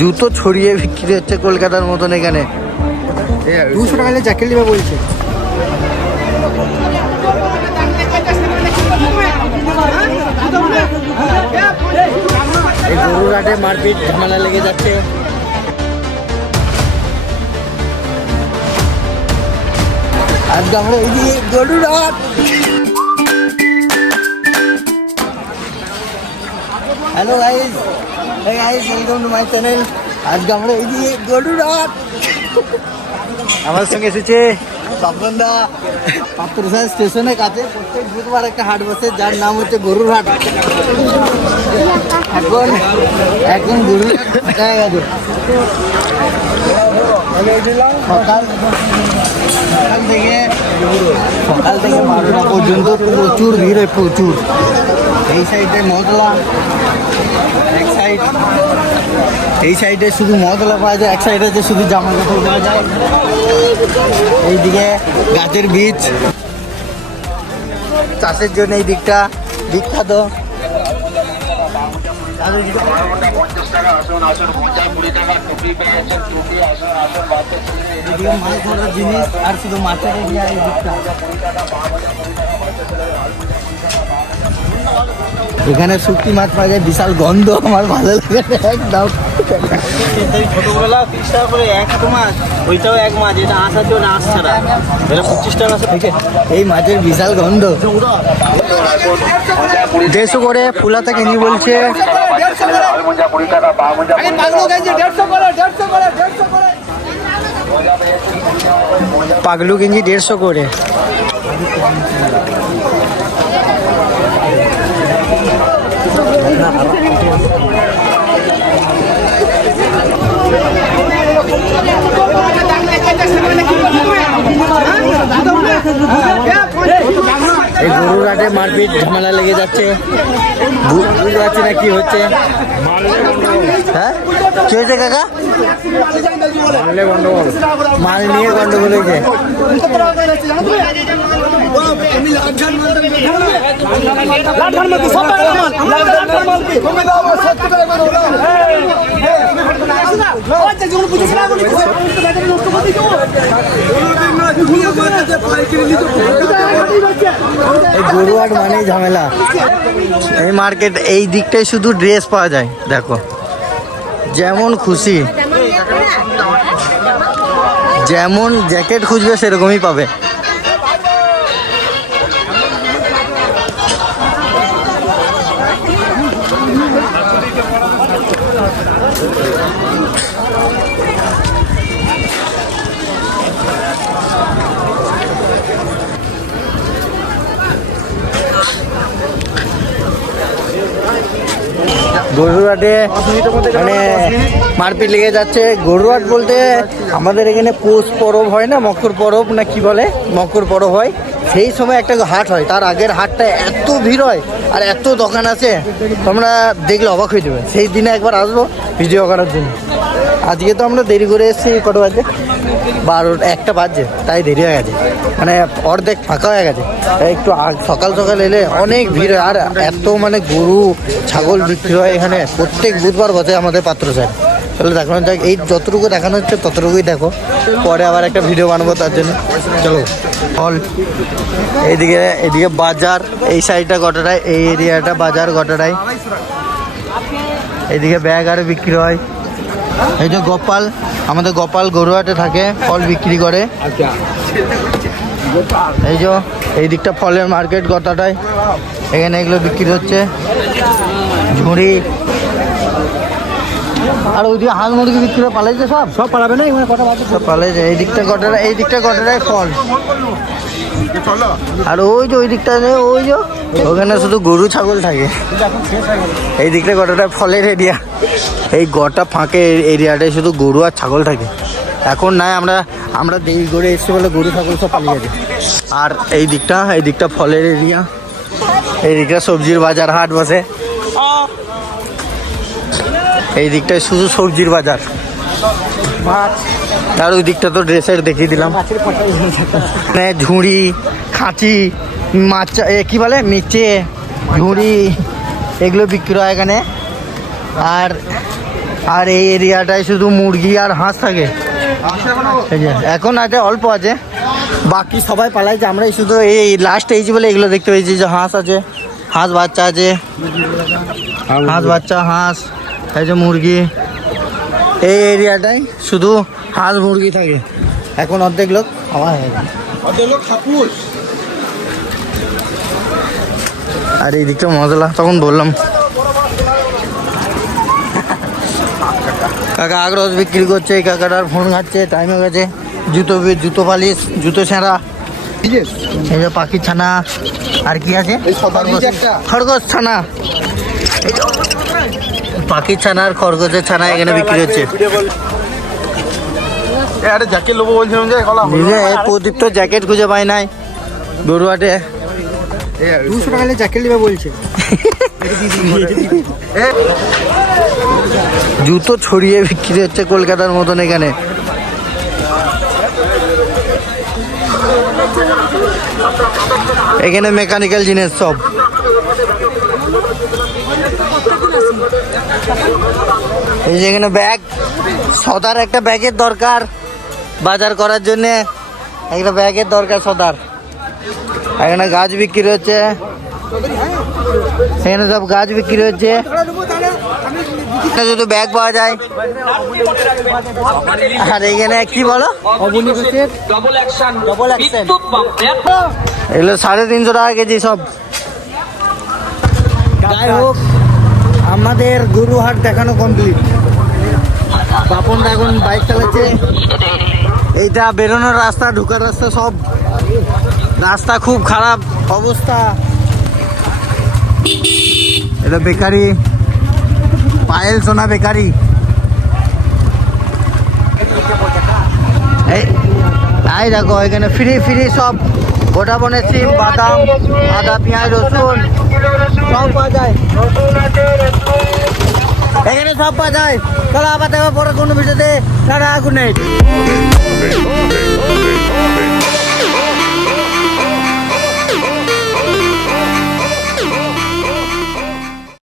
জুতো ছড়িয়ে বিক্রি হচ্ছে কলকাতার মতন এখানে। 200 টাকা জ্যাকেট নেবে বলছে। এই গরুরহাটে মারপিট ঝামেলা লেগে যাচ্ছে। আজকে আমরা এই যে গরুরহাট, hello guys, hey guys, welcome to my channel। আজকে আমরা এই যে গরুরহাট, আমার সঙ্গে এসেছে স্বপনদা। পাত্রসাহেব স্টেশনের কাছে প্রত্যেক বুধবার একটা হাট বসে, যার নাম হচ্ছে গরুরহাট। এখন গরুরহাট ফাঁকা হয়ে গেছে। সকাল থেকে 12টা পর্যন্ত প্রচুর ভিড় হয়, প্রচুর। এই সাইডে মশলা, এক সাইড, এই সাইডে শুধু মশলা পাওয়া যায়, এক সাইডে আছে শুধু জামা কাপড় পাওয়া যায়। এইদিকে গাছের বীজ, চাষের জন্য এই দিকটা বিখ্যাত। মাছ ধরার জিনিস আর শুধু মাছের এরিয়া এই দিকটা। এখানে শুটকি মাছ পাওয়া যায়, বিশাল গন্ধ, আমার ভালো লাগে একদম। ছোটবেলা 30 টাকা করে একটা মাছ, ওইটাও এক মাছ, এটা আঁশ আছে, ওটা আঁশ ছাড়া, এটা 25 টাকা আছে। এই মাছের বিশাল গন্ধ। 150 করে ফুলা থেকে নি বলছে। পাগলু গেঞ্জি 150 করে। এই গরুরহাটে মারপিট ঝামেলা লেগে যাচ্ছে, বুঝতে পারছি না কি হচ্ছে। হ্যাঁ কি হয়েছে কাকা? মাল নিয়ে গন্ডগোল হয়েছে। গরুহাট মানে ঝামেলা। এই মার্কেট এই দিকটায় শুধু ড্রেস পাওয়া যায়, দেখো যেমন খুশি, যেমন জ্যাকেট খুঁজবে সেরকমই পাবে। গরুরহাটে মানে মারপিট লেগে যাচ্ছে। গরুরহাট বলতে আমাদের এখানে পৌষ পরব হয় না, মকর পরব না কি বলে, মকর পরব হয়, সেই সময় একটা হাট হয়। তার আগের হাটটা এত ভিড় হয় আর এত দোকান আছে, তোমরা দেখলে অবাক হয়ে যাবে। সেই দিনে একবার আসবো ভিডিও করার জন্য। আজকে তো আমরা দেরি করে এসেছি, কত বাজে? 1টা বাজছে, তাই দেরি হয়ে গেছে, মানে অর্ধেক ফাঁকা হয়ে গেছে। একটু সকাল সকাল এলে অনেক ভিড় হয়, আর এত মানে গরু ছাগল বিক্রি হয় এখানে। প্রত্যেক বুধবার বসে আমাদের পাত্রসাহেব। চলো দেখানো যাক, এই যতটুকু দেখানো হচ্ছে ততটুকুই দেখো, পরে আবার একটা ভিডিও বানাবো তার জন্য। চলো হল এদিকে বাজার, এই সাইডটা গোটাটাই, এই এরিয়াটা বাজার গোটাটাই। এইদিকে ব্যাগ আরও বিক্রি হয়। এই যে গোপাল, আমাদের গোপাল গরুহাটে থাকে, ফল বিক্রি করে। এই যে এই দিকটা ফলের মার্কেট গোটাটাই, এখানে এগুলো বিক্রি হচ্ছে, ঝুড়ি। আর ওইদিকে হাঁস মুরগি বিক্রি করে পালাইছে, সব পালাবে না, এখানে কথা বাদ সব পালাইছে। এই দিকটা গোটাটাই ফল। আর ওই যে ওই দিকটা নেই, ওই যে ওখানে শুধু গরু ছাগল থাকে। এই দিকটা গোটাটা ফলের এরিয়া, এই গোটা ফাঁকে এরিয়াটায় শুধু গরু আর ছাগল থাকে। এখন নাই, আমরা দেরি করে এসছি বলে গরু ছাগল সব পালিয়ে গেছে। আর এই দিকটা ফলের এরিয়া, এই দিকটা সবজির বাজার হাট বসে। এই দিকটায় শুধু সবজির বাজার, আর ওই দিকটা তো ড্রেসের দেখিয়ে দিলাম। ঝুড়ি, খাঁচি, মাছ, কি বলে মিচে, ঝুড়ি, এগুলো বিক্রি হয় এখানে। আর আর এই এরিয়াটায় শুধু মুরগি আর হাঁস থাকে। এই যে এখন আছে অল্প আছে, বাকি সবাই পালাইছে। আমরাই শুধু এই লাস্ট এইছি বলে এগুলো দেখতে পেয়েছি যে হাঁস আছে, হাঁস বাচ্চা আছে, হাঁস বাচ্চা, হাঁস, এই যে মুরগি। এই এরিয়াটায় শুধু হাঁস মুরগি থাকে। এখন অর্ধেক লোক আমার হয়ে গেছে, আর এই দিকটা মশলা তখন বললাম। কাকা আগ্রহ বিক্রি করছে, কাকাটার ফোন ঘাটছে, টাইম হয়ে গেছে। জুতো পালিশ, জুতো ছেঁড়া, এই যে পাখির ছানা, আর কি আছে খরগোশ ছানা, পাখির ছানা আর খরগোশের ছানা এখানে বিক্রি হচ্ছে। জ্যাকেট নেবো বলছিলাম যে প্রদীপ তো জ্যাকেট খুঁজে পায় নাই গরুহাটে। 200 টাকা জ্যাকেট নেবে বলছে। জুতো ছড়িয়ে বিক্রি হচ্ছে কলকাতার মতন এখানে। এখানে মেকানিক্যাল জিনিস সব। এই যে এখানে ব্যাগ, সদার একটা ব্যাগের দরকার বাজার করার জন্যে, একটা ব্যাগের দরকার সদার। এখানে গাছ বিক্রি হচ্ছে, এখানে সব গাছ বিক্রি হচ্ছে। শুধু ব্যাগ পাওয়া যায়। আর এখানে কি বলো, এগুলো 350 টাকা কেজি সব। যাই হোক, আমাদের গরুহাট দেখানো কমপ্লিট। বাপন এখন বাইক চালাচ্ছে। এইটা বেরোনোর রাস্তা, ঢোকার রাস্তা সব রাস্তা খুব খারাপ অবস্থা। এটা বেকারি, পায়েল সোনা বেকারি। এই দেখো এখানে ফ্রি ফ্রি সব গোটা বনের সিম, বাদাম, আদা, পেঁয়াজ, রসুন সব পাওয়া যায় এখানে, সব পাওয়া যায়। চলো আবার দেখো পরে কোনো ভিডিওতে। Tata, good night.